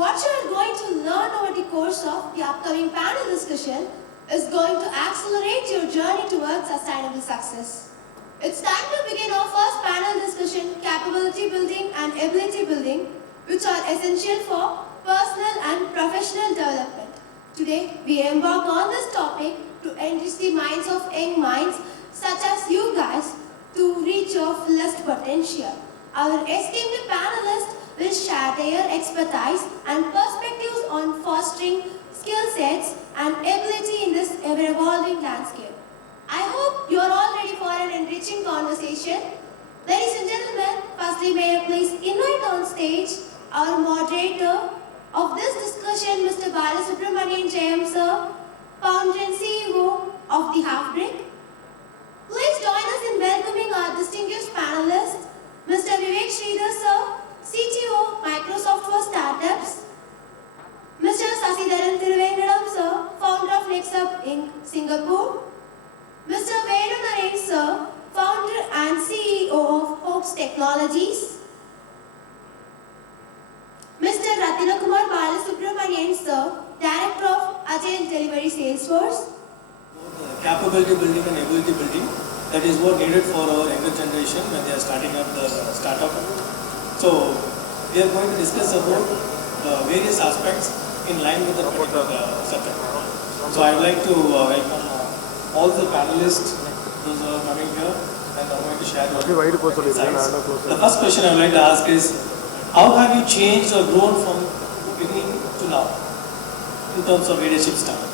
What you are going to learn over the course of the upcoming panel discussion is going to accelerate your journey towards sustainable success. It's time to begin our first panel discussion, capability building and ability building, which are essential for personal and professional development. Today, we embark on this topic to enrich the minds of young minds such as you guys to reach your fullest potential. Our esteemed panelists will share their expertise and perspectives on fostering skill sets and ability in this ever-evolving landscape. I hope you are all ready for an enriching conversation. Ladies and gentlemen, firstly may I please invite on stage our moderator of this discussion, Mr. Balasubramanian Jayam sir, founder and CEO of The Half Brick. Please join us in welcoming our distinguished panelists, Mr. Vivek Sridhar sir, CTO, Microsoft for Startups, Mr. Sasidharan Thiruvengadam sir, founder of NextUp Inc., Singapore, Mr. Velu Narain sir, founder and CEO of Hopes Technologies, Mr. Rathinakumar Balasubramanian sir, Director of Agile Delivery Salesforce. Capability building and ability building, that is what needed for our younger generation when they are starting up the startup. So we are going to discuss about various aspects in line with the particular subject. So I would like to welcome all the panelists, those who are coming here, and I'm going to share their insights. The first question I would like to ask is, how have you changed or grown from beginning to now in terms of leadership style?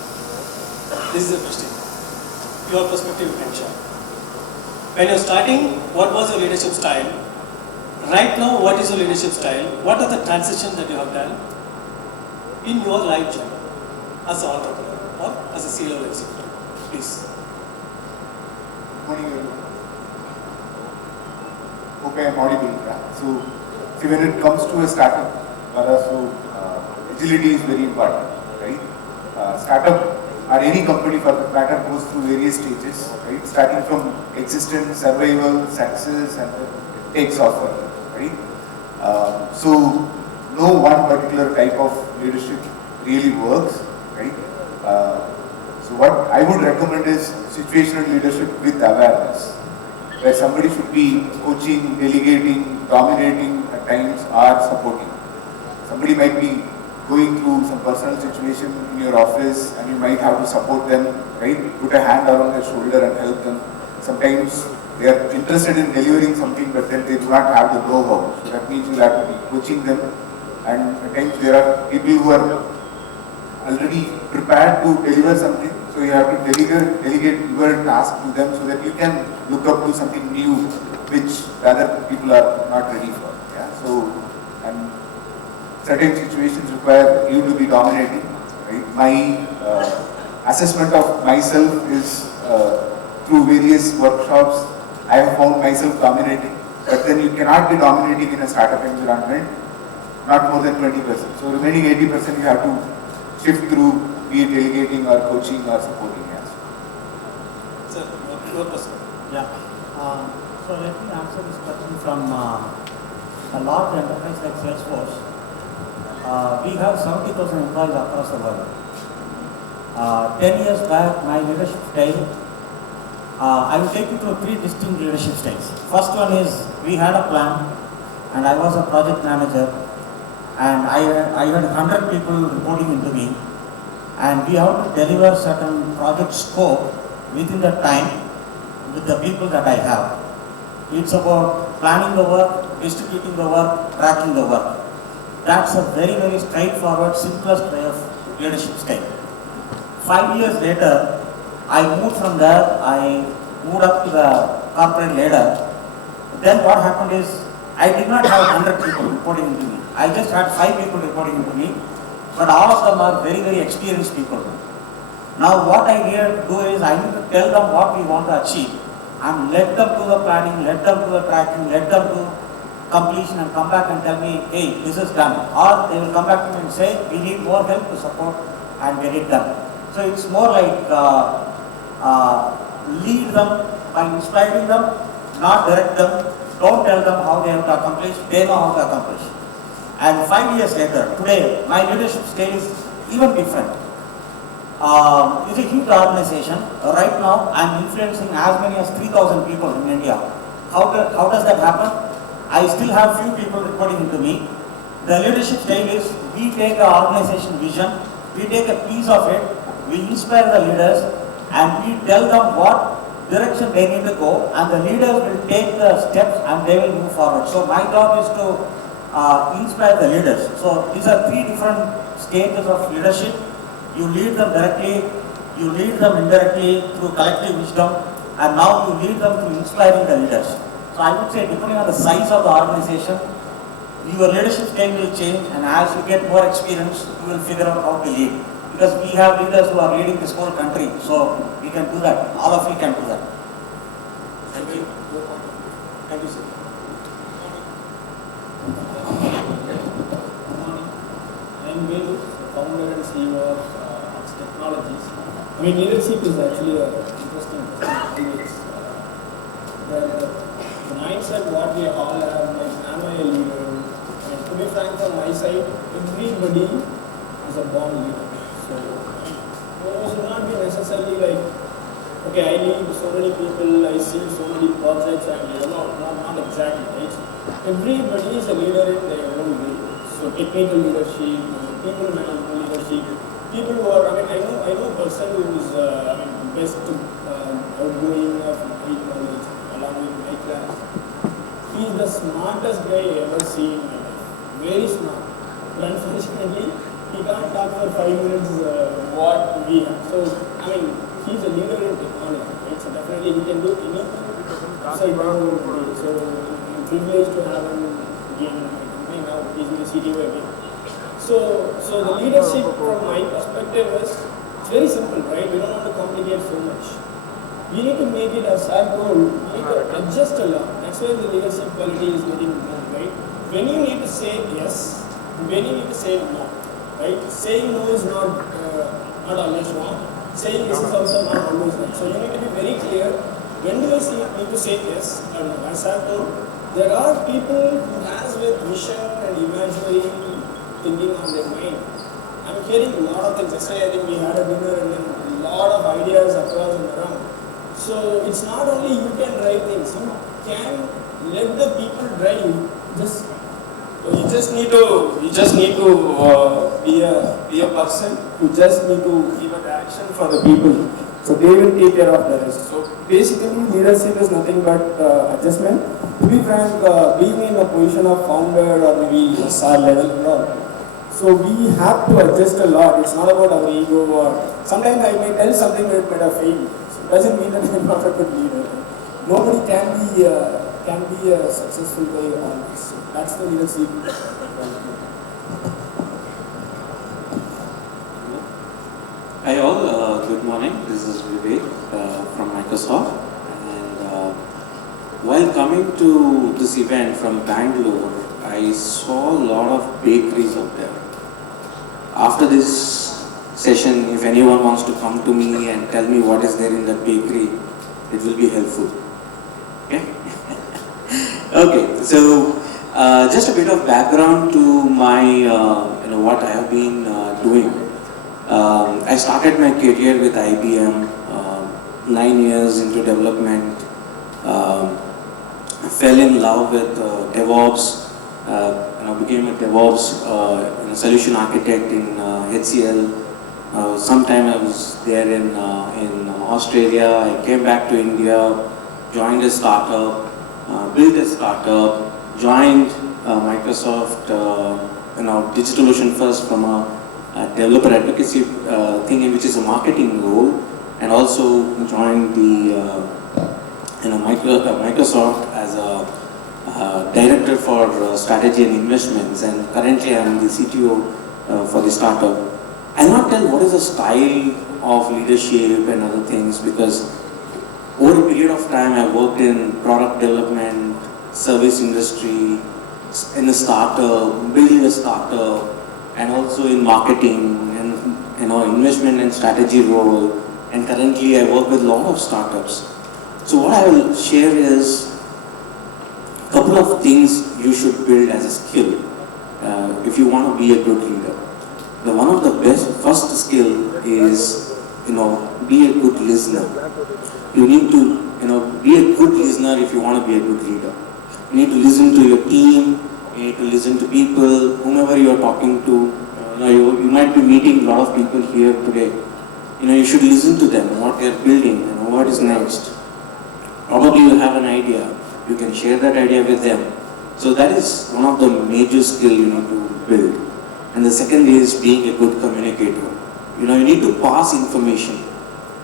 This is the question. Your perspective you can share. When you're starting, what was your leadership style? Right now, what is your leadership style? What are the transitions that you have done in your life journey as an entrepreneur or as a C-level executive? Please. Good morning, everyone. Hope I am audible. Yeah. So, see, when it comes to a startup, agility is very important, right? Startup or any company for that matter goes through various stages, right? Starting from existence, survival, success, and it takes off, right? So no one particular type of leadership really works, right? So what I would recommend is situational leadership with awareness, where somebody should be coaching, delegating, dominating at times, or supporting. Somebody might be going through some personal situation in your office and you might have to support them, right? Put a hand around their shoulder and help them. Sometimes they are interested in delivering something but then they do not have the know-how. So that means you have to be coaching them, and at times there are people who are already prepared to deliver something. So you have to delegate your task to them so that you can look up to something new which the other people are not ready for. Yeah? So, and certain situations require you to be dominating. Right? My assessment of myself is through various workshops. I have found myself dominating, but then you cannot be dominating in a startup environment, not more than 20%. So remaining 80% you have to shift through, be it delegating or coaching or supporting. Yes. Sir, your perspective. Yeah. So let me answer this question from a large enterprise like Salesforce. We have 70,000 employees across the world. 10 years back, my leadership style, I will take you through 3 distinct leadership styles. First one is, we had a plan, and I was a project manager, and I had 100 people reporting into me, and we have to deliver certain project scope within the time with the people that I have. It's about planning the work, distributing the work, tracking the work. That's a very, very straightforward, simplest way of leadership style. 5 years later, I moved from there, I moved up to the corporate ladder. Then what happened is, I did not have 100 people reporting into me. I just had 5 people reporting into me, but all of them are very, very experienced people. Now what I need to do is, I need to tell them what we want to achieve, and let them do the planning, let them do the tracking, let them do completion and come back and tell me, hey, this is done. Or they will come back to me and say, we need more help to support and get it done. So it's more like lead them by inspiring them, not direct them. Don't tell them how they have to accomplish, they know how to accomplish. And 5 years later, today, my leadership style is even different. It's a huge organization. Right now, I'm influencing as many as 3,000 people in India. How does that happen? I still have few people reporting into me. The leadership style is, we take our organization vision, we take a piece of it, we inspire the leaders, and we tell them what direction they need to go, and the leaders will take the steps and they will move forward. So my job is to inspire the leaders. So these are 3 different stages of leadership. You lead them directly, you lead them indirectly through collective wisdom, and now you lead them through inspiring the leaders. So I would say, depending on the size of the organization, your leadership style will change, and as you get more experience, you will figure out how to lead. Because we have leaders who are leading this whole country, so we can do that. All of you can do that. Thank you. Thank you, sir. Good morning. I am Velu, founder and CEO of Ox Technologies. I mean, leadership is actually an interesting experience. The mindset what we all have, like, am I a leader? And to be frank, from my side, everybody is a born leader. So, it should not be necessarily like, okay, I lead so many people, I see so many projects, and not exactly, right? Everybody is a leader in their own way. So, technical leadership, people management leadership, people who are, I know a person who is, best outgoing of my knowledge, along with my class. He is the smartest guy I ever seen in my life. Very smart. But unfortunately, he can't talk for 5 minutes what we have. So, he's a leader in technology, right? So definitely he can do anything upside down. So I'm privileged to have him again in my company. Now he's in the CTO again. So the leadership from my perspective is, it's very simple, right? We don't want to complicate so much. We need to make it as our goal. We need to adjust a lot. That's why the leadership quality is getting more, right? When you need to say yes, when you need to say no. Right? Saying no is not always wrong. Saying yes is also not always right. So you need to be very clear. When do I need to say yes or no? As I've told, there are people who has with vision and imaginary thinking on their mind. I'm hearing a lot of things. Yesterday I think we had a dinner and then a lot of ideas across and around. So it's not only you can drive things. You can let the people drive. You just need to be a person who just need to give a direction for the people. So they will take care of the rest. So basically leadership is nothing but adjustment. To be frank, being in a position of founder or maybe SR level and all. So we have to adjust a lot. It's not about our ego or sometimes I may tell something that might have failed. So it doesn't mean that I'm not a good leader. Nobody can be a successful guy on this. So that's the leadership. Hi all, good morning. This is Vivek from Microsoft. And while coming to this event from Bangalore, I saw a lot of bakeries out there. After this session, if anyone wants to come to me and tell me what is there in that bakery, it will be helpful. Okay? Okay, so just a bit of background to my, what I have been doing. I started my career with IBM, 9 years into development. Fell in love with DevOps. Became a DevOps solution architect in HCL. Sometime I was there in Australia. I came back to India, joined a startup, built a startup, joined Microsoft, DigitalOcean first from a developer advocacy thing, which is a marketing role, and also joined the Microsoft as a director for strategy and investments, and currently I am the CTO for the startup. I'll not tell what is the style of leadership and other things, because over a period of time I worked in product development, service industry, in a startup, building a startup, and also in marketing and investment and strategy role, and currently I work with a lot of startups. So what I will share is a couple of things you should build as a skill if you want to be a good leader. One of the best first skill is, be a good listener. You need to, be a good listener if you want to be a good leader. You need to listen to your team. You need to listen to people, whomever you are talking to. You might be meeting a lot of people here today. You should listen to them, what they are building, what is next. Probably you have an idea. You can share that idea with them. So that is one of the major skills you need to build. And the second is being a good communicator. You need to pass information.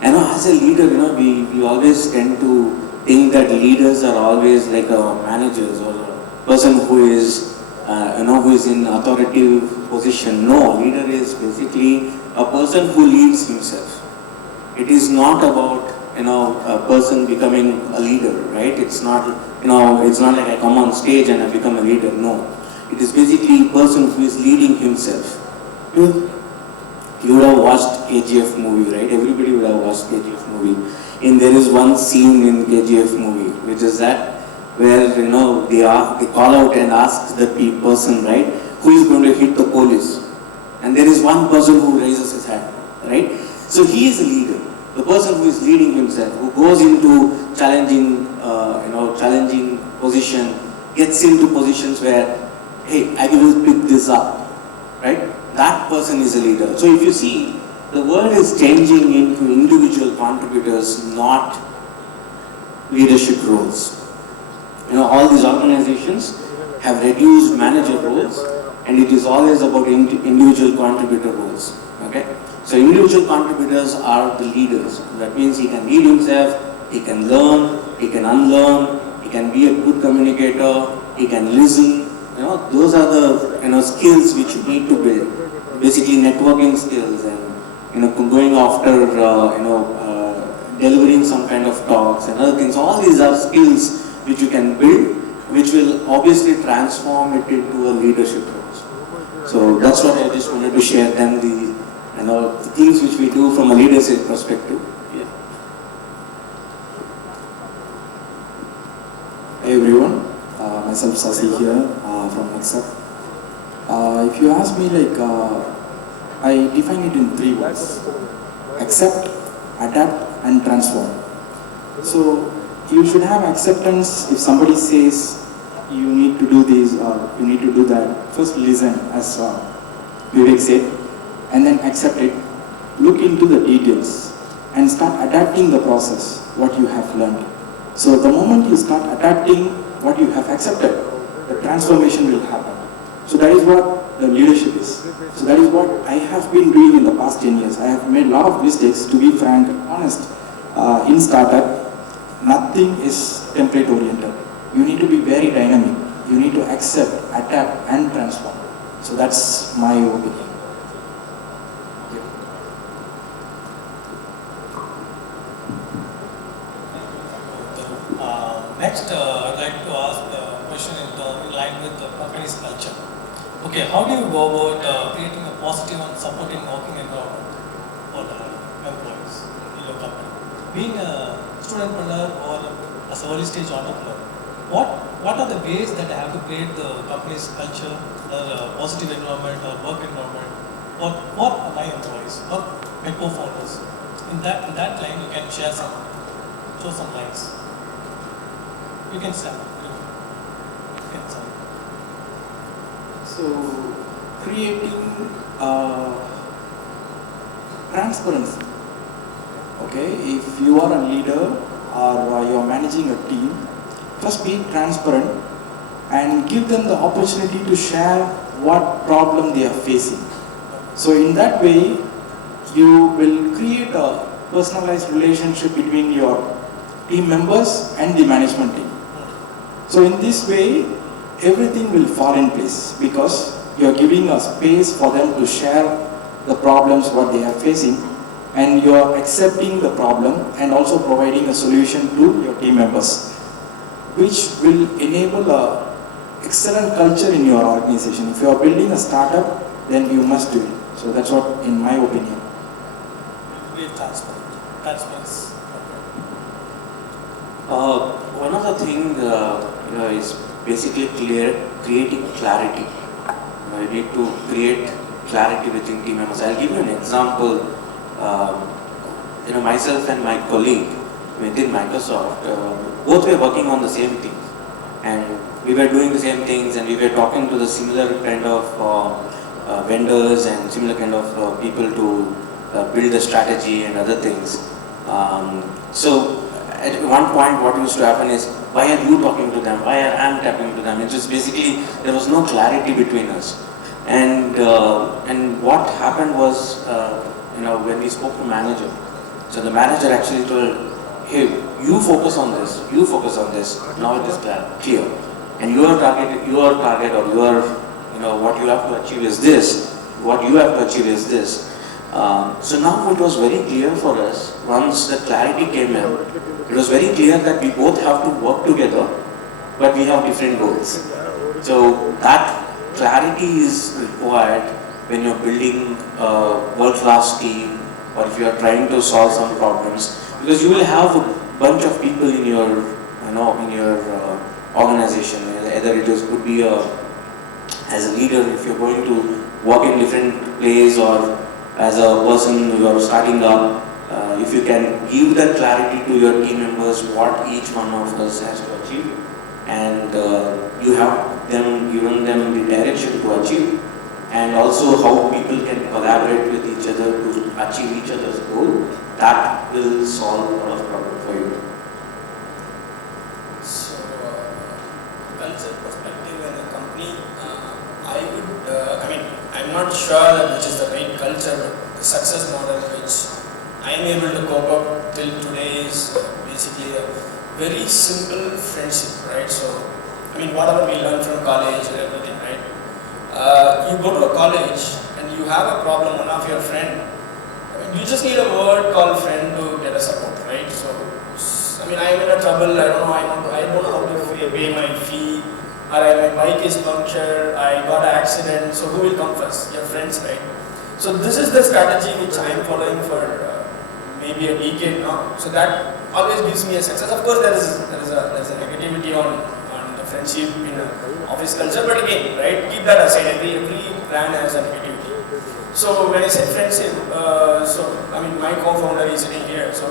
And as a leader, we always tend to think that leaders are always like managers or a person who is, who is in authoritative position. No, leader is basically a person who leads himself. It is not about, a person becoming a leader, right? It's not, it's not like I come on stage and I become a leader. No. It is basically a person who is leading himself. You would have watched KGF movie, right? Everybody would have watched KGF movie. And there is one scene in KGF movie, which is that where, they call out and ask the person, right, who is going to hit the police. And there is one person who raises his hand, right? So he is a leader. The person who is leading himself, who goes into challenging position, gets into positions where, hey, I will pick this up, right? That person is a leader. So if you see, the world is changing into individual contributors, not leadership roles. All these organizations have reduced manager roles, and it is always about individual contributor roles. Okay? So individual contributors are the leaders. That means he can lead himself, he can learn, he can unlearn, he can be a good communicator, he can listen. Those are the skills which you need to build. Basically networking skills and going after delivering some kind of talks and other things. All these are skills which you can build, which will obviously transform it into a leadership role. So that's what I just wanted to share them the things which we do from a leadership perspective. Yeah. Hey everyone, myself Sasi here from Accept. If you ask me, I define it in 3 words: accept, adapt, and transform. So you should have acceptance. If somebody says you need to do this or you need to do that, first listen, as Vivek said, and then accept it. Look into the details and start adapting the process, what you have learned. So the moment you start adapting what you have accepted, the transformation will happen. So that is what the leadership is. So that is what I have been doing in the past 10 years. I have made a lot of mistakes, to be frank, honest. In startup, nothing is template oriented. You need to be very dynamic. You need to accept, adapt, and transform. So that's my opinion. Next, I'd like to ask a question in line with the company's culture. Okay, how do you go about creating a positive and supporting working environment for the employees in your company? Being a studentpreneur or as an early stage entrepreneur, what are the ways that I have to create the company's culture, the positive environment or work environment for my employees or my co-founders? In that line, you can show some lines. You can start. So, creating transparency. Okay, if you are a leader or you are managing a team, first be transparent and give them the opportunity to share what problem they are facing. So in that way, you will create a personalized relationship between your team members and the management team. So in this way, everything will fall in place because you are giving a space for them to share the problems what they are facing, and you are accepting the problem and also providing a solution to your team members, which will enable a excellent culture in your organization. If you are building a startup, then you must do it. So that's what, in my opinion. Be transparent. Transparency. One of the things is basically creating clarity. you need to create clarity within team members. I'll give you an example. Myself and my colleague within Microsoft, both were working on the same thing, and we were doing the same things, and we were talking to the similar kind of vendors and similar kind of people to build the strategy and other things. So at one point what used to happen is, why are you talking to them? Why am I talking to them? It was basically, there was no clarity between us. And what happened was, when we spoke to manager, so the manager actually told, hey, you focus on this, now it is clear. And your target or what you have to achieve is this, what you have to achieve is this. So now it was very clear for us, once the clarity came in, it was very clear that we both have to work together, but we have different goals. So that clarity is required when you're building a world-class team, or if you are trying to solve some problems, because you will have a bunch of people in your, organization. Either it could be as a leader, if you're going to work in different places, or as a person who are starting up, if you can give that clarity to your team members, what each one of us has to achieve, and you have given them the direction to achieve, and also how people can collaborate with each other to achieve each other's goal, that will solve a lot of problems for you. So, culture perspective in a company, I'm not sure that which is the right culture, but the success model which I am able to cope up till today is basically a very simple friendship, right? So, whatever we learn from college and everything, right? You go to a college and you have a problem, one of your friend, you just need a word called friend to get a support, right? So, I'm in a trouble, I don't know how to pay my fee, or my bike is punctured, I got an accident, so who will come first? Your friends, right? So this is the strategy which I am following for maybe a decade now. So that always gives me a success. Of course, there is a negativity on the friendship in office culture, but again, right, keep that aside. Every brand has a negativity. So when I say friendship, my co-founder is sitting here. So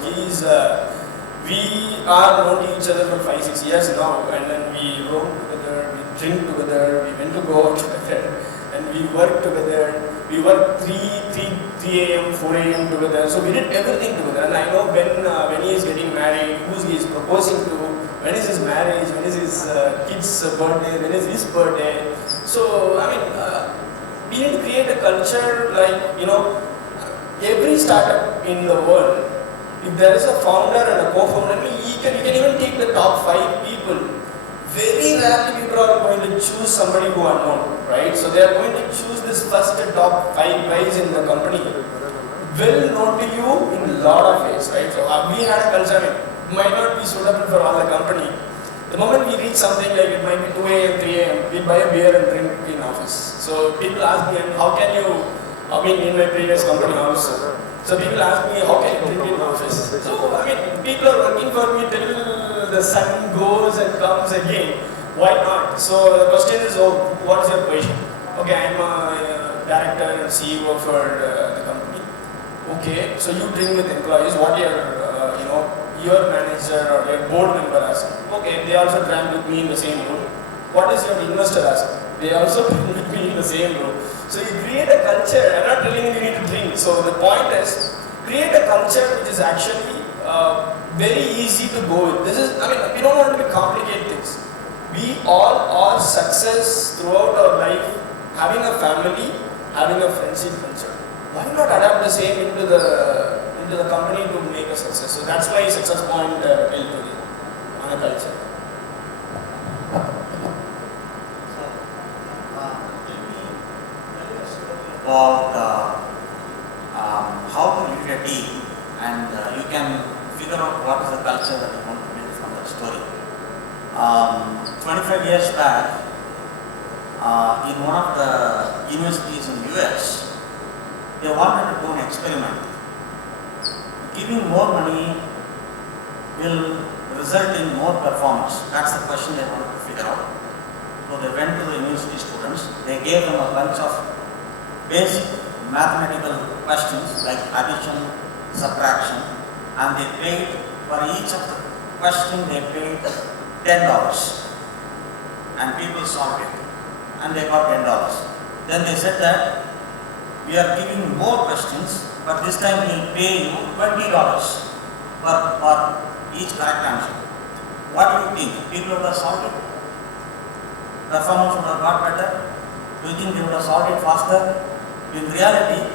we are known to each other for 5-6 years now, and then we roam together, we drink together, we went to go out together, and we work together. We work 3 a.m., 4 a.m. together. So we did everything together. And I know when he is getting married, who he is proposing to, when is his marriage, when is his kid's birthday, when is his birthday. So we need to create a culture like, every startup in the world, if there is a founder and a co-founder, you can even take the top 5 people. Very rarely people are going to choose somebody who are known, right? So they are going to choose this first top 5 guys in the company, well known to you in a lot of ways, right? So we had a culture, it might not be suitable for all the company. The moment we reach something like it might be 2 a.m., 3 a.m., we buy a beer and drink in office. So people ask me, how can you, in my previous company also, so people ask me, how can you drink in office? So people are working for me till the sun goes and comes again. Why not? So the question is, what's your position? Okay, I'm a director and CEO for the company. Okay, so you drink with employees. What your manager or your board member asking? Okay, they also drank with me in the same room. What is your investor asking? They also drink with me in the same room. So you create a culture. I'm not telling you need to drink. So the point is, create a culture which is actually very easy to go with. This is, we don't want to complicate things. We all are success throughout our life, having a family, having a friendship culture. Why not adapt the same into the company to make a success? So that's my success point till today on a culture. About how to lead a team, and you can figure out what is the culture that you want to build from that story. 25 years back, in one of the universities in the US, they wanted to do an experiment. Giving more money will result in more performance. That's the question they wanted to figure out. So they went to the university students, they they gave them a bunch of basic mathematical questions like addition, subtraction, and they paid for each of the question they paid $10, and people solved it, and they got $10. Then they said that we are giving more questions, but this time we will pay you $20 for each correct answer. What do you think? People would have solved it? Performance would have got better? Do you think they would have solved it faster? In reality,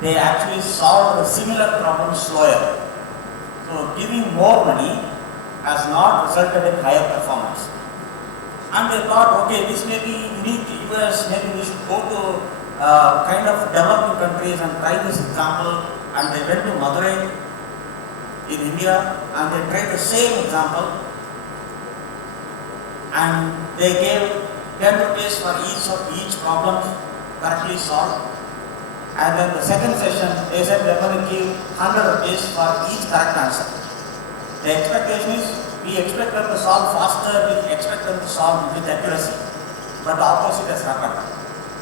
they actually solved a similar problem slower. So giving more money has not resulted in higher performance. And they thought, okay, this may be unique to US, maybe we should go to kind of developing countries and try this example. And they went to Madurai in India and they tried the same example. And they gave 10 rupees for each problem correctly solved. And then the second session, they said they're going to give 100 rupees for each correct answer. The expectation is, we expect them to solve faster, we expect them to solve with accuracy. But the opposite has happened.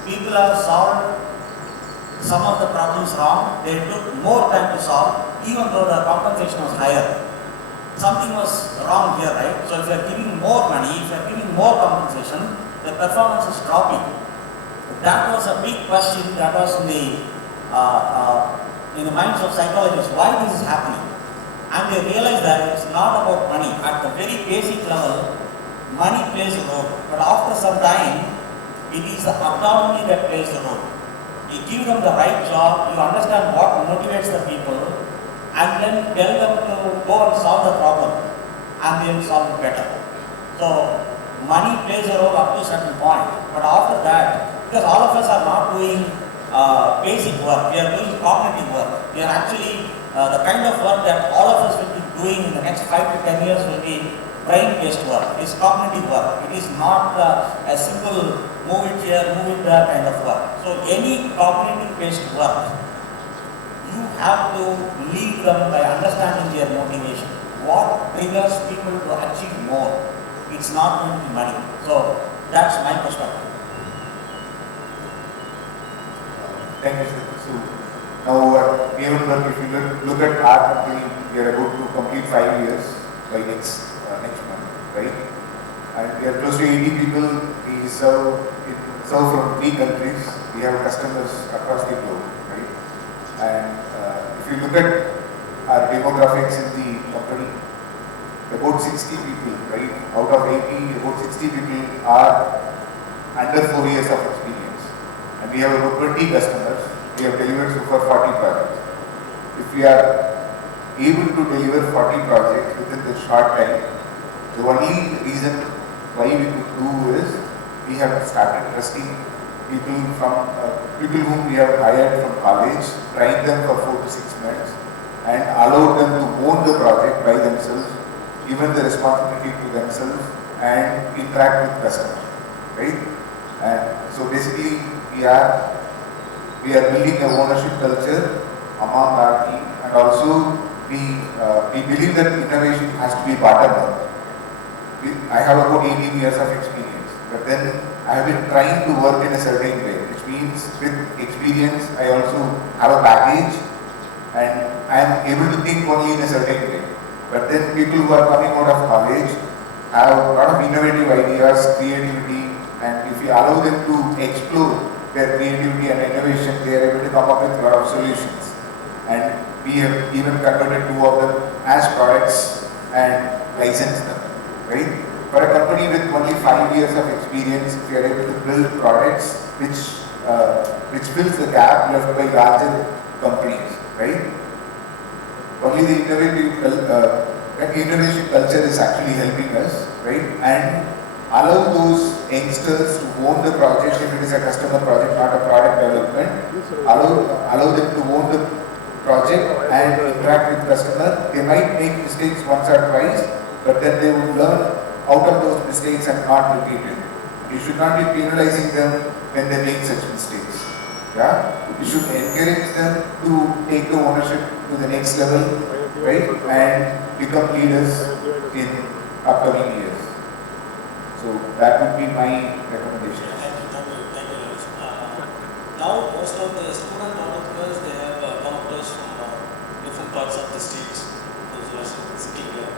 People have solved some of the problems wrong, they took more time to solve, even though the compensation was higher. Something was wrong here, right? So if you are giving more money, if you are giving more compensation, the performance is dropping. That was a big question that was in the minds of psychologists. Why this is happening? And they realized that it's not about money. At the very basic level, money plays a role. But after some time, it is the autonomy that plays the role. You give them the right job, you understand what motivates the people, and then tell them to go and solve the problem, and they will solve it better. So, money plays a role up to a certain point, but after that, because all of us are not doing basic work, we are doing cognitive work. We are actually, the kind of work that all of us will be doing in the next 5 to 10 years will be brain-based work. It is cognitive work. It is not a simple move it here, move it there kind of work. So any cognitive-based work, you have to lead them by understanding their motivation. What triggers people to achieve more? It's not going to be money. So that's my perspective. Thank you, sir. So now, even if you look at our company, we are about to complete 5 years by next month, right? And we are close to 80 people. We serve from 3 countries. We have customers across the globe, right? And if you look at our demographics in the company, about 60 people, right? Out of 80, about 60 people are under 4 years of experience. And we have about 20 customers. We have delivered so far 40 projects. If we are able to deliver 40 projects within the short time, the only reason why we could do is we have started trusting people whom we have hired from college, trained them for 4 to 6 months, and allowed them to own the project by themselves, given the responsibility to themselves, and interact with customers, right? And so basically, we are building a ownership culture among our team, and also we believe that innovation has to be bottom up. I have about 18 years of experience, but then I have been trying to work in a certain way, which means with experience I also have a baggage and I am able to think only in a certain way. But then people who are coming out of college have a lot of innovative ideas, creativity, and if we allow them to explore their creativity and innovation, they are able to come up with a lot of solutions. And we have even converted 2 of them as products and licensed them. Right? For a company with only 5 years of experience, if you are able to build products which fills the gap left by larger companies, right? Only the innovation culture is actually helping us, right? And allow those youngsters to own the project if it is a customer project, not a product development. Allow them to own the project and interact with customer. They might make mistakes once or twice, but then they would learn out of those mistakes and not repeat it. You should not be penalizing them when they make such mistakes. Yeah? You should encourage them to take the ownership to the next level, right? And become leaders in upcoming years. So that would be my recommendation. most of the student entrepreneurs, they have come across from different parts of the states, those who are sitting here.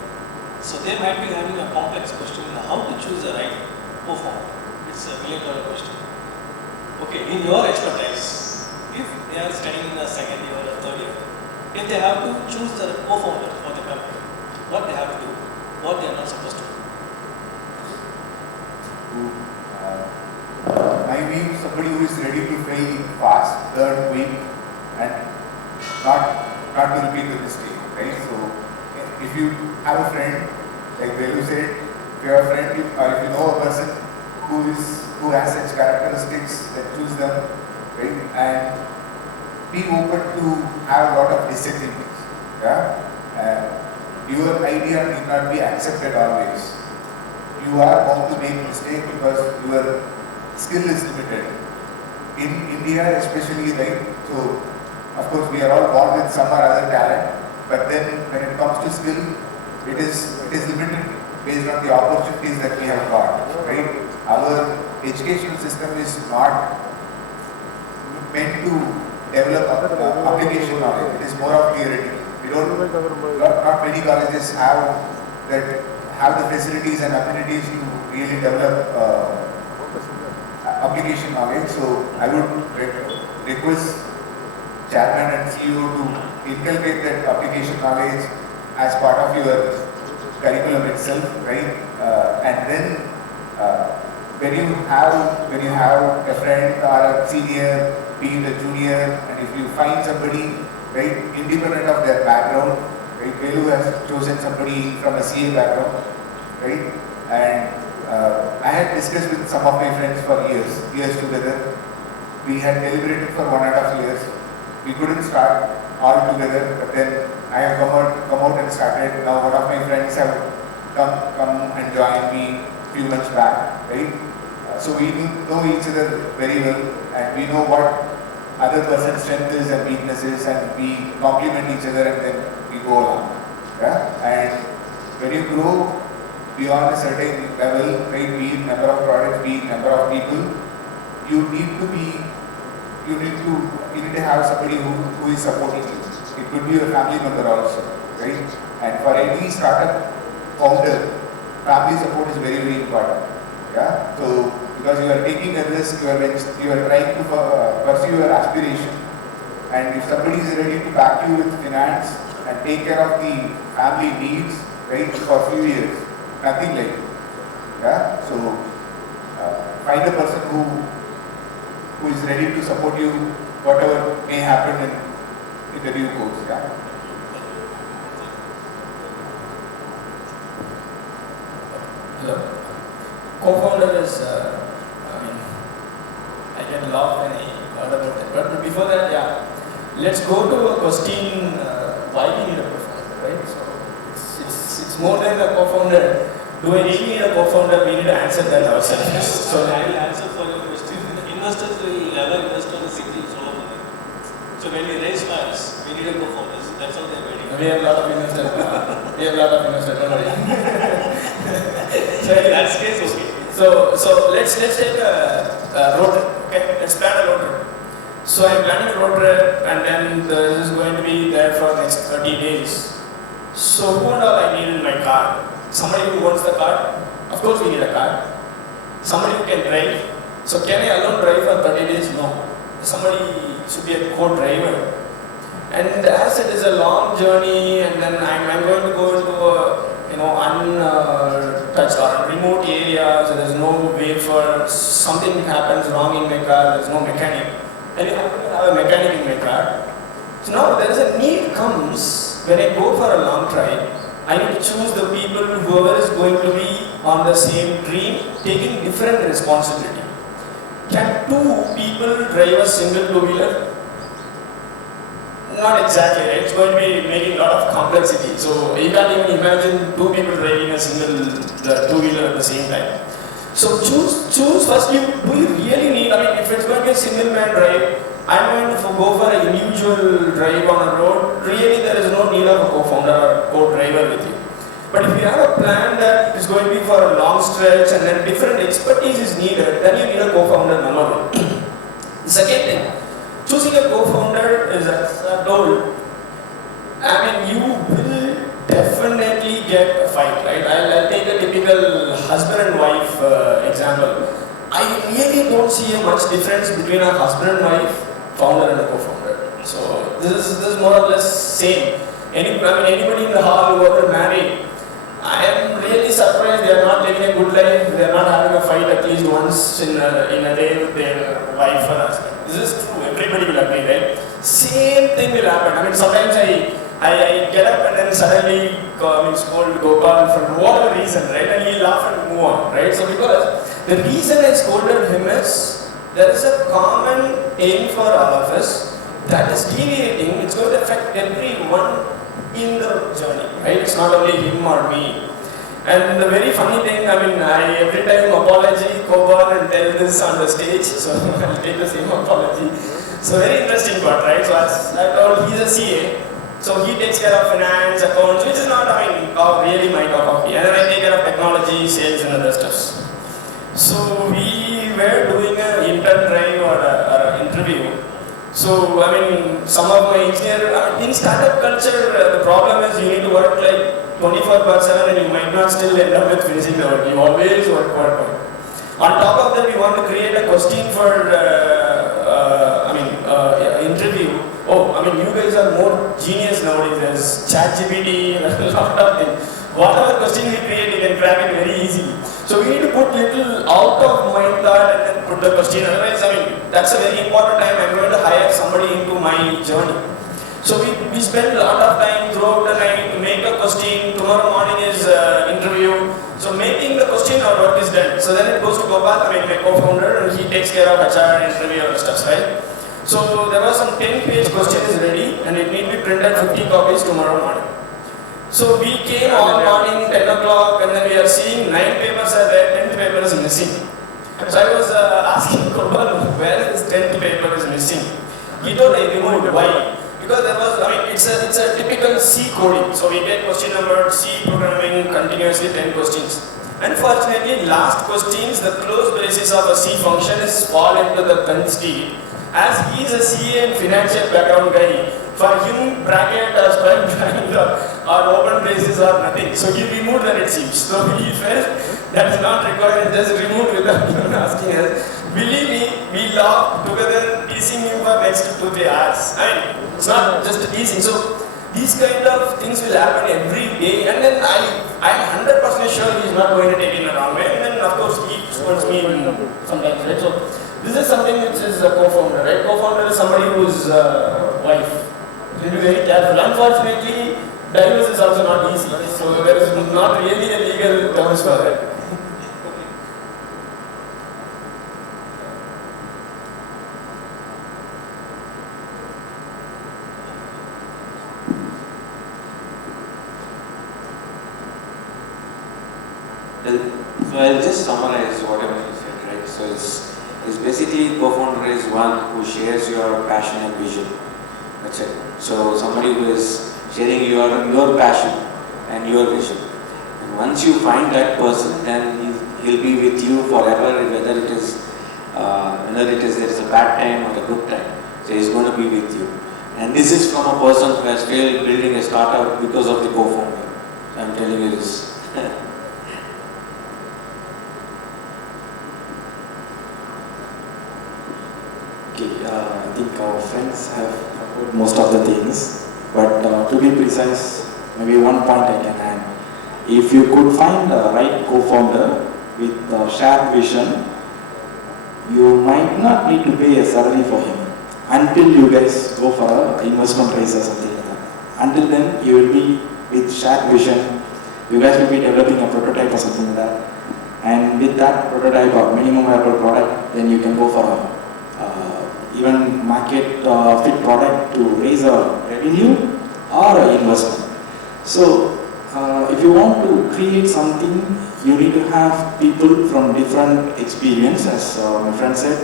So they might be having a complex question, how to choose the right co-founder. It's a million-dollar question. Okay, in your expertise, if they are studying in the second year or third year, if they have to choose the co-founder for the company, what they have to do, what they are not supposed to do. My view, somebody who is ready to fail fast, learn quick, and not to repeat the mistake, right? So, if you have a friend, like Velu said, if you have a friend or if you know a person who has such characteristics, then choose them, right? And be open to have a lot of disagreements, yeah? Your idea need not be accepted always. You are bound to make mistakes because your skill is limited. In India especially, right, so of course we are all born with some or other talent, but then when it comes to skill, it is limited based on the opportunities that we have got, right? Our educational system is not meant to develop application knowledge. It is more of theory. We don't, not many colleges have the facilities and amenities to really develop application knowledge. So I would request chairman and CEO to inculcate that application knowledge as part of your curriculum itself, right? And then when you have a friend or a senior, be it a junior, and if you find somebody, right, independent of their background, right? Velu has chosen somebody from a CA background, right? And I had discussed with some of my friends for years together. We had deliberated for 1.5 years. We couldn't start all together, but then I have come out and started. Now one of my friends have come and joined me a few months back, right? So we know each other very well, and we know what other person's strength is and weaknesses, and we complement each other, and then we go along. Yeah? And when you grow beyond a certain level, right, be it number of products, be it number of people, you need to have somebody who is supporting you. It could be your family member also, right? And for any startup founder, family support is very, very important. Yeah? So because you are taking a risk, you are trying to pursue your aspiration, and if somebody is ready to back you with finance and take care of the family needs, right, for a few years, nothing like it. Yeah? So find a person who is ready to support you, whatever may happen in the due course. Yeah? Hello. Co-founder is, I can laugh when I heard about it. But before that, yeah, let's go to a question, why we need a co-founder, right? So it's more than a co-founder. Do I really need a co-founder? We need to answer that ourselves. So I will answer for your question. Investors will never invest on the city solo money. So when we raise funds, we need a co-founder. That's how they are waiting. We have a lot of investors. Don't worry. So in that case, okay. So let's take a road trip. Okay, let's plan a road trip. So I'm planning a road trip, and then this is going to be there for next 30 days. So who and all I need in my car? Somebody who owns the car. Of course, we need a car. Somebody who can drive. So can I alone drive for 30 days? No. Somebody should be a co-driver. And as it is a long journey, and then I'm going to go into a untouched or remote area, so there's no way for something happens wrong in my car, there's no mechanic. And you have to have a mechanic in my car. So now there is a need comes when I go for a long drive. I need to choose the people, whoever is going to be on the same dream, taking different responsibility. Can two people drive a single two-wheeler? Not exactly, right? It's going to be making a lot of complexity. So you can't even imagine two people driving a single two-wheeler at the same time. So choose first, do you really need, if it's going to be a single man drive, I'm going to go for an individual drive on a road, really there is no need of a co-founder or co-driver with you. But if you have a plan that is going to be for a long stretch and then different expertise is needed, then you need a co-founder, number one. The second thing, I really don't see a much difference between a husband and wife, founder and a co-founder. So this is more or less same. Anybody in the hall who are married, I am really surprised they are not living a good life. They are not having a fight at least once in a day with their wife or husband. This is true. Everybody will agree, right? Same thing will happen. Sometimes I get up and then suddenly scold Gopal for whatever reason, right? And he'll laugh and move on, right? So because the reason I scolded him is there is a common aim for all of us that is deviating. It's going to affect everyone in the journey, right? It's not only him or me. And the very funny thing, I every time apology, Gopal and tell this on the stage, so I'll take the same apology. So very interesting part, right? So as I told, he's a CA. So he takes care of finance, accounts, which is not, really my cup of tea. And then I take care of technology, sales and other stuffs. So we were doing an intern drive or an interview. So, some of my in startup culture, the problem is you need to work like 24/7 and you might not still end up with finishing the work. You always work. On top of that, we want to create a question for, interview. You guys are more genius nowadays. There's ChatGPT, a lot of things. Whatever question we create, you can crack it very easily. So we need to put little out of mind thought and then put the question. Otherwise, that's a very important time. I'm going to hire somebody into my journey. So we spend a lot of time throughout the night to make a question. Tomorrow morning is interview. So making the question, our work is done. So then it goes to Gopal, my co-founder, and he takes care of HR, interview, and stuff, right? So there was some 10-page question is ready, and it need to be printed 50 copies tomorrow morning. So we came all morning, 10 o'clock, and then we are seeing 9 papers are there, 10th paper is missing. So I was asking Gopal, where is 10th paper is missing? He told I removed. Why? Because there was, it's a typical C coding. So we take question number C programming continuously 10 questions. Unfortunately, last questions, the close basis of a C function is fall into the 10th state. As he is a CA and financial background guy, for him bracket or square bracket or open braces are nothing. So he removed that it seems. So he felt that is not required and just removed without even asking us. Believe me, we laughed together teasing him for next 2-3 hours. It's not just teasing. So these kind of things will happen every day, and then I'm 100% sure he's not going to take it in the wrong way. And then of course he scolds me sometimes, right? So this is something which is a co-founder, right? Co-founder is somebody whose wife. You need to be very careful. Unfortunately, divorce is also not easy. So there is not really a legal terms for that. So I'll just summarize whatever you said, right? So it's basically co-founder is one who shares your passion and vision. That's it. So somebody who is sharing your passion and your vision. And once you find that person, then he'll be with you forever, whether it is there is a bad time or a good time. So he's going to be with you. And this is from a person who has failed building a startup because of the co-founder. So I'm telling you this. I think our friends have covered most of the things, but to be precise, maybe one point I can add. If you could find the right co-founder with a shared vision, you might not need to pay a salary for him until you guys go for an investment raise or something like that. Until then, you will be with shared vision. You guys will be developing a prototype or something like that. And with that prototype or minimum viable product, then you can go for a even market fit product to raise a revenue or an investment. So if you want to create something, you need to have people from different experience. As my friend said,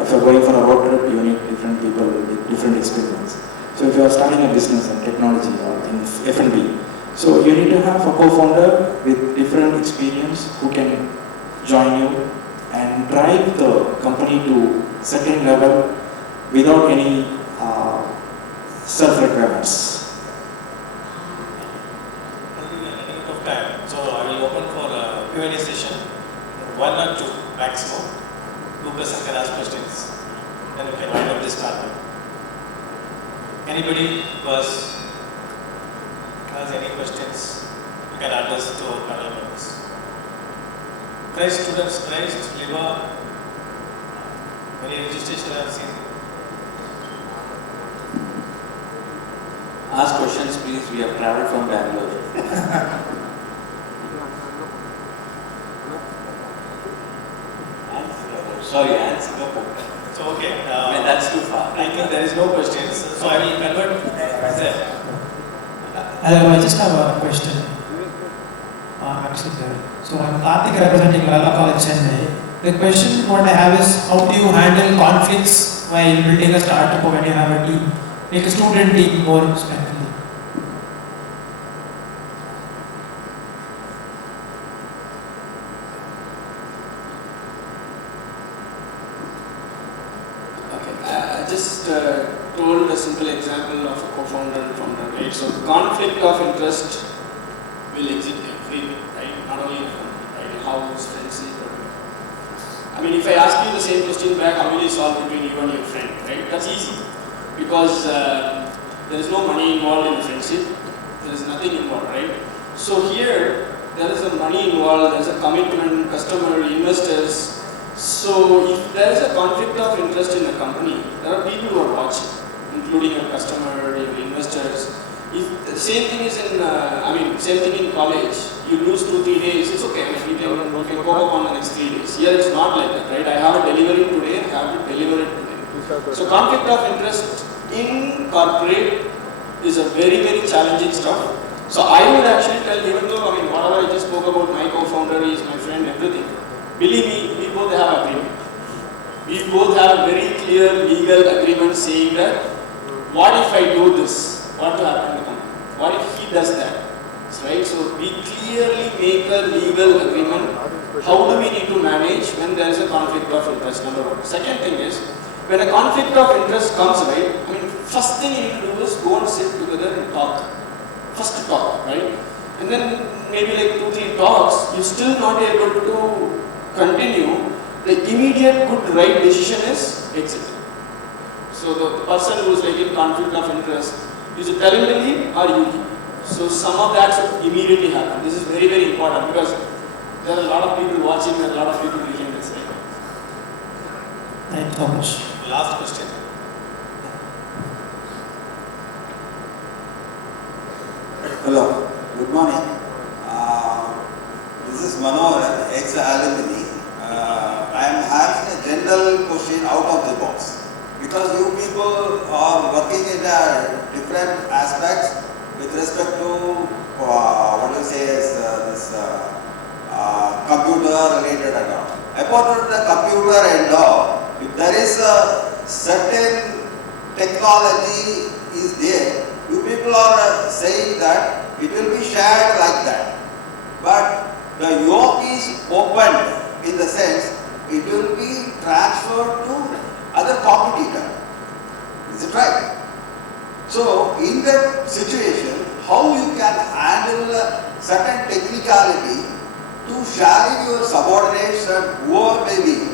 if you're going for a road trip, you need different people with different experience. So if you're starting a business in technology or in F&B, so you need to have a co-founder with different experience who can join you and drive the company to certain level without any self-requirements. We are running out of time, so I will open for a Q&A session, 1 or 2 maximum. focus and can ask questions. Then we can wind up this panel. Anybody who has any questions, you can address to our panel members. Christ students, Christ, Liver, any registration I have seen. Ask questions, please. We have traveled from Bangalore. Sorry, and Singapore. So, okay. That's too far. I think there is no questions. So, I will convert. Hello, I just have a question. So, I'm Karthik representing Lala College, Chennai. The question what I have is, how do you handle conflicts while building a startup or when you have a team? Like a student team more especially. I just told a simple example of a co-founder and founder, right? So conflict of interest will exist everywhere, right? Not only in a company, right? In house, friendship, I mean, if I ask you the same question back, how will you solve between you and your friend, right? That's easy, because there is no money involved in the friendship. There is nothing involved, right? So here, there is a money involved, there is a commitment, customer, investors. So if there is a conflict of interest in a company, there are people who are watching, including your customer, your investors. If the same thing is in, same thing in college, you lose 2-3 days, it's okay. You can go up on the next 3 days. Here it's not like that, right? I have a delivery today, I have to deliver it today. So conflict of interest in corporate is a very, very challenging stuff. So I would actually tell, even though, whatever I just spoke about, my co-founder is my friend, everything. Believe me, we both have agreement. We both have a very clear legal agreement saying that, what if I do this? What will happen to the company? What if he does that? Right? So we clearly make a legal agreement. How do we need to manage when there is a conflict of interest? Number one. Second thing is, when a conflict of interest comes, right? First thing you need to do is go and sit together and talk. First talk, right? And then maybe like 2-3 talks, you're still not able to continue. The immediate good right decision is exit. So the person who is like in conflict of interest, is it tell him to leave or you leave? So some of that should immediately happen. This is very, very important because there are a lot of people watching, there are a lot of people reading this. Right? Thank you so much. Last question. Hello, good morning. This is Manohar, ex-alumni. I am having a general question out of the box. Because you people are working in different aspects with respect to what you say is this computer related and all. Apart from the computer and all, if there is a certain technology is there, you people are saying that it will be shared like that. But the yoke is opened in the sense it will be transferred to other competitor. Is it right? So in that situation, how you can handle certain technicality to sharing your subordinates and whoever may be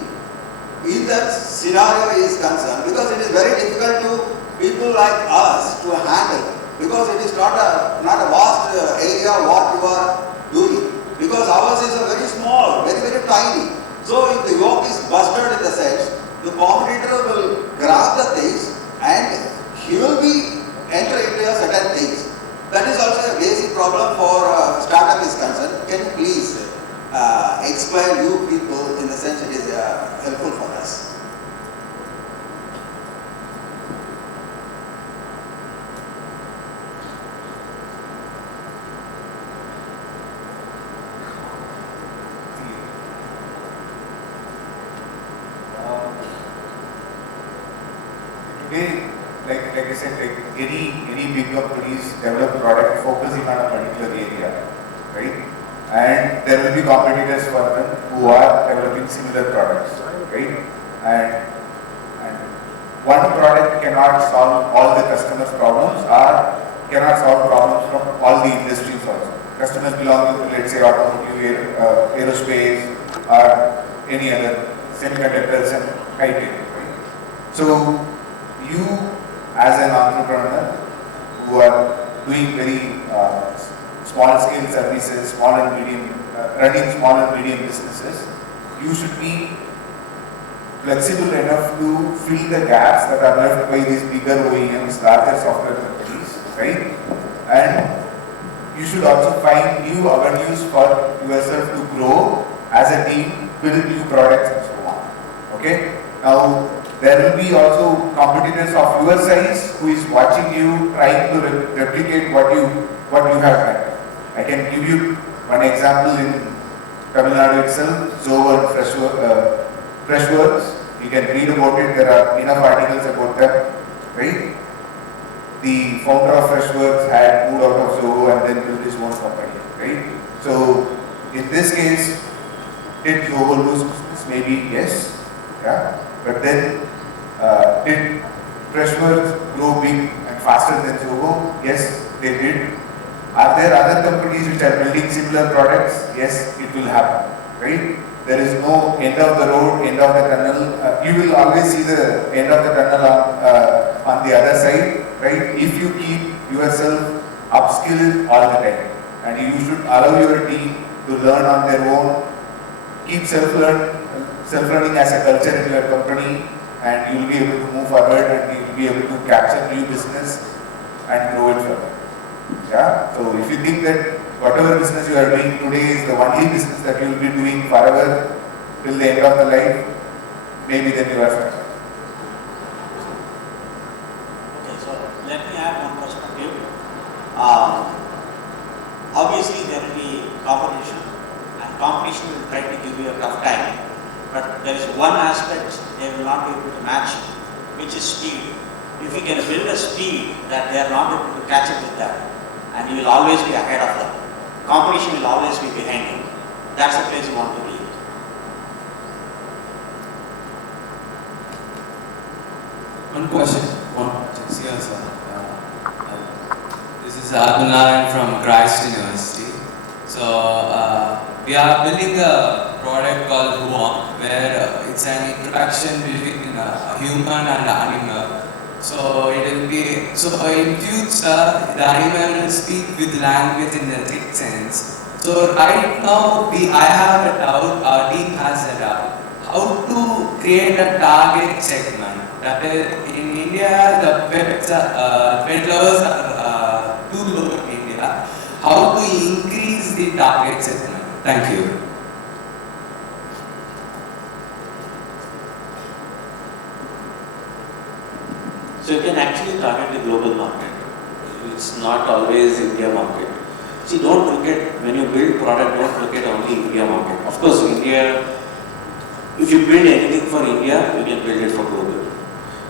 in that scenario is concerned, because it is very difficult to people like us to handle, because it is not a vast area what you are doing, because ours is a very small, very, very tiny. So if the yoke is busted in the sense, the competitor will grab the things and he will be enter into certain things. That is also a basic problem for startup is concerned. Can you please explain you people in the sense it is helpful for us? Today, like I said, any big companies develop product focusing on a particular area, right? And there will be competitors for them who are developing similar products, right? And one product cannot solve all the customers' problems or cannot solve problems from all the industries also. Customers belonging to, let's say, automotive, aerospace or any other semiconductors and high-tech, right? So you as an entrepreneur who are doing very small-scale services, small and medium, running small and medium businesses, you should be flexible enough to fill the gaps that are left by these bigger OEMs, larger software companies, right? And you should also find new avenues for yourself to grow as a team, build new products and so on. Okay? Now, there will be also competitors of your size who is watching you, trying to replicate what you have done. I can give you one example in Tamil Nadu itself, Zoho and Freshworks. You can read about it, there are enough articles about them, right? The founder of Freshworks had moved out of Zoho and then built his own company, right? So, in this case, did Zoho lose business? Maybe yes, yeah. But then, did Freshworks grow big and faster than Zoho? Yes, they did. Are there other companies which are building similar products? Yes, it will happen, right? There is no end of the road, end of the tunnel. You will always see the end of the tunnel on the other side, right? If you keep yourself upskilled all the time, and you should allow your team to learn on their own, keep self-learning as a culture in your company, and you will be able to move forward and you will be able to capture new business and grow it further. Yeah. So if you think that whatever business you are doing today is the only business that you will be doing forever till the end of the life, maybe then you are stuck. Okay, so let me add one perspective. Obviously there will be competition, and competition will try to give you a tough time. But there is one aspect they will not be able to match, which is speed. If you can build a speed that they are not able to catch up with that, and you will always be ahead of them. Competition will always be behind you. That's the place you want to be. One question. Yes, sir. This is Narain from Christ University. So we are building a product called Velu, where it's an interaction between a human and animal. So it will be, so in future, the animal will speak with language in the thick sense. So right now, I have a doubt, our team has a doubt, how to create a target segment. That is, in India, the pet lovers are too low in India. How to increase the target segment? Thank you. So you can actually target the global market. It's not always India market. See, don't look at, when you build product, don't look at only India market. Of course, India, if you build anything for India, you can build it for global.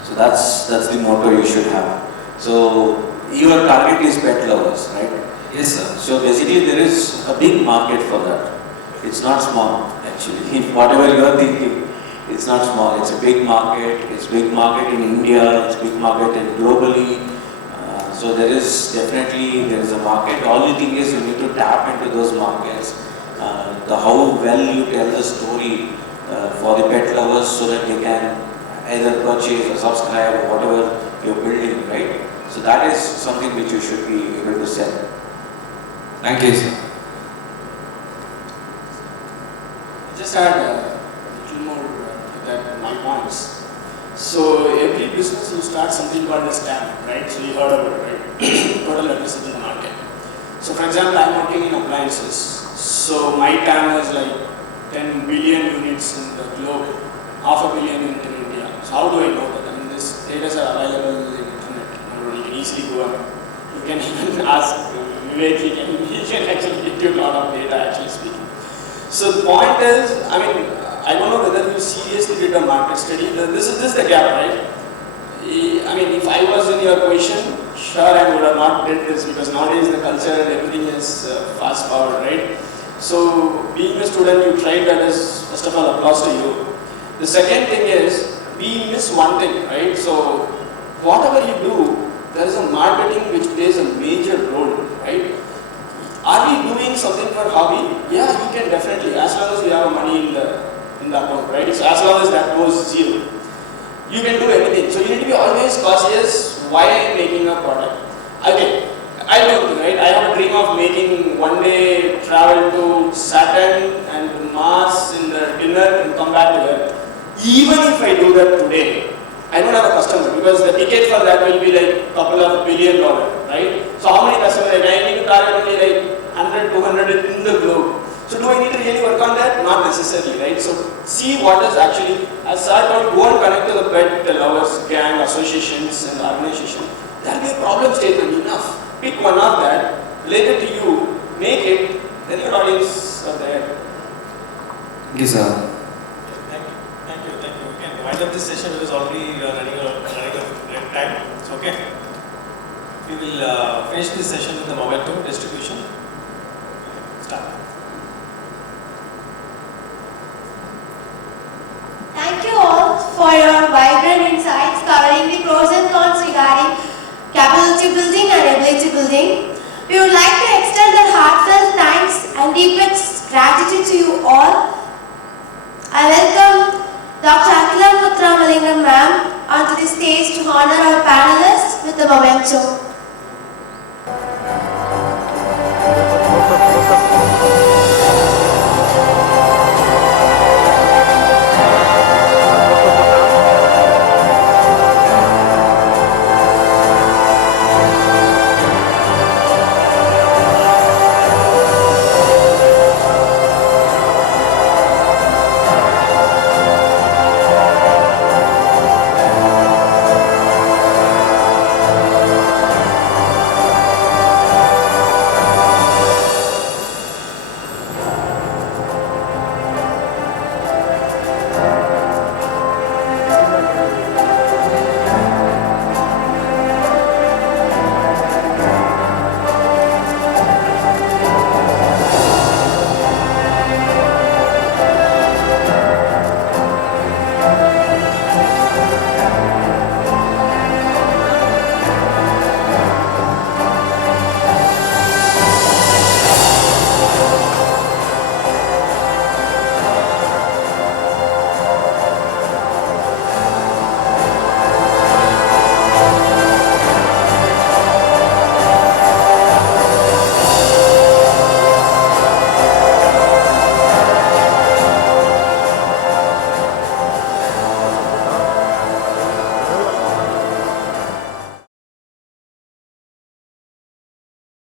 So that's the motto you should have. So your target is pet lovers, right? Yes, sir. So basically there is a big market for that. It's not small actually. Whatever you are thinking, it's not small. It's a big market. It's big market in India. It's big market in globally. So there is a market. The only thing is you need to tap into those markets. How well you tell the story for the pet lovers so that they can either purchase or subscribe or whatever you're building, right? So that is something which you should be able to sell. Thank you, sir. Just add a little more to that, my points. So every business you start something called a TAM, right? So you heard about it, right? Total addressable market. So for example, I'm working in appliances. So my TAM is like 10 billion units in the globe, 500 million in India. So how do I know that? I mean, these data are available in internet. You can easily go and you can even ask Vivek, he can actually get you a lot of data actually speaking. So the point is, I mean, I don't know whether you seriously did a market study. This is the gap, right? I mean, if I was in your position, sure I would have not did this because nowadays the culture and everything is fast forward, right? So being a student, you tried that is, first of all, applause to you. The second thing is, we miss one thing, right? So whatever you do, there is a marketing which plays a major role, right? Are we doing something for hobby? Yeah, you can definitely, as long as you have money in in the account, right? So as long as that goes zero, you can do anything. So you need to be always cautious while making a product. Okay, I do, right? I have a dream of making one day travel to Saturn and to Mars in the dinner and come back to Earth. Even if I do that today, I don't have a customer because the ticket for that will be like couple of $1 billion, right? So how many customers? Like I need to target only like 100, 200 in the globe. So do I need to really work on that? Not necessarily, right? So see what is actually, as Sir told, go and connect to the pet lovers, gang, associations and organization. That will be a problem statement enough. Pick one of that, relate it to you, make it, then your audience are there. Thank you, sir. Thank you. We can wind up this session because already running out of time. It's okay. We will finish this session with the momentum distribution. Start. Thank you all for your vibrant insights covering the pros and cons regarding capability building and ability building. We would like to extend our heartfelt thanks and deepest gratitude to you all. I welcome Dr. Rathinakumar ma'am onto the stage to honor our panelists with the memento.